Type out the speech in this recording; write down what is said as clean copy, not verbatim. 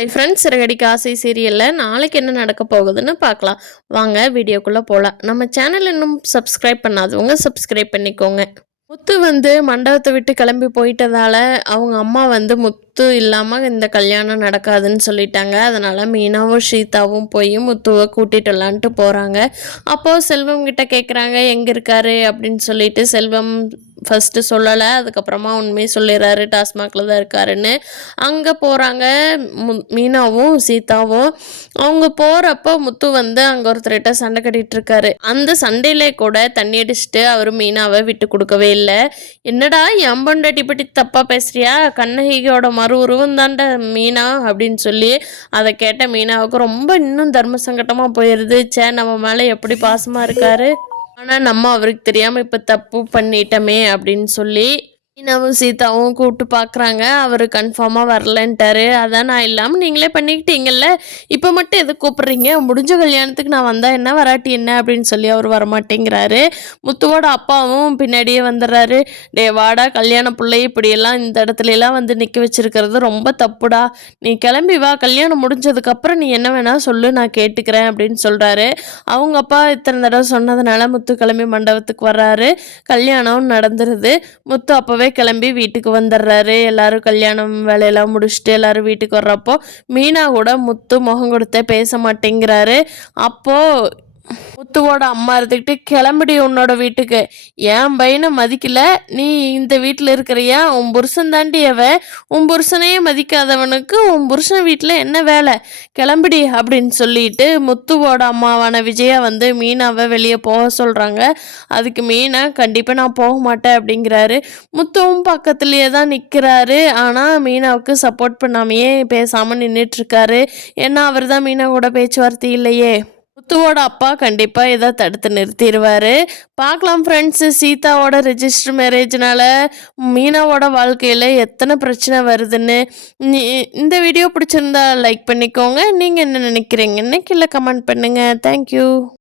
Hi friends, Siragadikka ஆசை சீரியலில் நாளைக்கு என்ன நடக்க போகுதுன்னு பார்க்கலாம். வாங்க வீடியோக்குள்ளே போகலாம். நம்ம சேனல் இன்னும் சப்ஸ்கிரைப் பண்ணாதவங்க சப்ஸ்கிரைப் பண்ணிக்கோங்க. முத்து மண்டபத்தை விட்டு கிளம்பி போயிட்டதால அவங்க அம்மா முத்து இல்லாமல் இந்த கல்யாணம் நடக்காதுன்னு சொல்லிட்டாங்க. அதனால் மீனாவும் சீதாவும் போய் முத்துவை கூட்டிட்டு வரலான்ட்டு போகிறாங்க. அப்போது செல்வம் கிட்ட கேட்குறாங்க எங்கே இருக்காரு அப்படின்னு சொல்லிட்டு. செல்வம் ஃபஸ்ட்டு சொல்லலை, அதுக்கப்புறமா உண்மையை சொல்லிடுறாரு, டாஸ்மாகில் தான் இருக்காருன்னு. அங்கே போகிறாங்க மீனாவும் சீதாவும். அவங்க போகிறப்போ முத்து அங்கே ஒருத்தர்கிட்ட சண்டை கட்டிகிட்ருக்காரு. அந்த சண்டையிலே கூட தண்ணி அடிச்சுட்டு அவர் மீனாவை விட்டு கொடுக்கவே இல்லை. என்னடா என் பொண்டாட்டி பற்றி தப்பாக பேசுறியா, கண்ணகியோட மறு உருவம் தாண்ட மீனா அப்படின்னு சொல்லி அதை கேட்ட மீனாவுக்கு ரொம்ப இன்னும் தர்ம சங்கட்டமாக போயிடுது. நம்ம மேலே எப்படி பாசமாக இருக்காரு, ஆனால் நம்ம அவருக்கு தெரியாமல் இப்போ தப்பு பண்ணிட்டோமே அப்படின்னு சொல்லி மீனாவும் சீதாவும் கூப்பிட்டு பார்க்குறாங்க. அவர் கன்ஃபார்மாக வரலன்ட்டாரு. அதான் நான் இல்லாமல் நீங்களே பண்ணிக்கிட்டீங்கல்ல, இப்போ மட்டும் எது கூப்பிட்றீங்க, முடிஞ்ச கல்யாணத்துக்கு நான் வந்தால் என்ன வராட்டி என்ன அப்படின்னு சொல்லி அவர் வரமாட்டேங்கிறாரு. முத்துவோட அப்பாவும் பின்னாடியே வந்துடுறாரு. டே வாடா, கல்யாண பிள்ளை இப்படியெல்லாம் இந்த இடத்துலலாம் நிற்க வச்சிருக்கிறது ரொம்ப தப்புடா, நீ கிளம்பி வா, கல்யாணம் முடிஞ்சதுக்கப்புறம் நீ என்ன வேணால் சொல்லு, நான் கேட்டுக்கிறேன் அப்படின்னு சொல்கிறாரு. அவங்க அப்பா இத்தனை தடவை சொன்னதுனால முத்து கிளம்பி மண்டபத்துக்கு வர்றாரு. கல்யாணம் நடந்துருது. முத்து அப்போவே கிளம்பி வீட்டுக்கு வந்துடுறாரு. எல்லாரும் கல்யாணம் வேலையெல்லாம் முடிச்சுட்டு எல்லாரும் வீட்டுக்கு வர்றப்போ மீனா கூட முத்து முகம் கொடுத்தே பேச மாட்டேங்கிறாரு. அப்போது முத்துவோட அம்மா இருந்துக்கிட்டு கிளம்பிடி உன்னோட வீட்டுக்கு, என் பையனை மதிக்கல, நீ இந்த வீட்டில் இருக்கிறியா, உன் புருஷன் தாண்டி உன் புருஷனையே மதிக்காதவனுக்கு உன் புருஷன் வீட்டில் என்ன வேலை, கிளம்பிடி அப்படின்னு சொல்லிட்டு முத்துவோட அம்மாவான விஜயா மீனாவை வெளியே போக சொல்கிறாங்க. அதுக்கு மீனா கண்டிப்பாக நான் போக மாட்டேன் அப்படிங்கிறாரு. முத்துவும் பக்கத்துலேயே தான் நிற்கிறாரு. ஆனால் மீனாவுக்கு சப்போர்ட் பண்ணாமையே பேசாமல் நின்றுட்டுருக்காரு. ஏன்னா அவர் தான் மீனா கூட பேச்சுவார்த்தை இல்லையே. முத்துவோட அப்பா கண்டிப்பாக இதை தடுத்து நிறுத்திடுவார். பார்க்கலாம் ஃப்ரெண்ட்ஸு, சீதாவோட ரெஜிஸ்டர் மேரேஜ்னால மீனாவோட வாழ்க்கையில் எத்தனை பிரச்சனை வருதுன்னு. இந்த வீடியோ பிடிச்சிருந்தா லைக் பண்ணிக்கோங்க. நீங்கள் என்ன நினைக்கிறீங்கன்னு கீழே கமெண்ட் பண்ணுங்கள். தேங்க்யூ.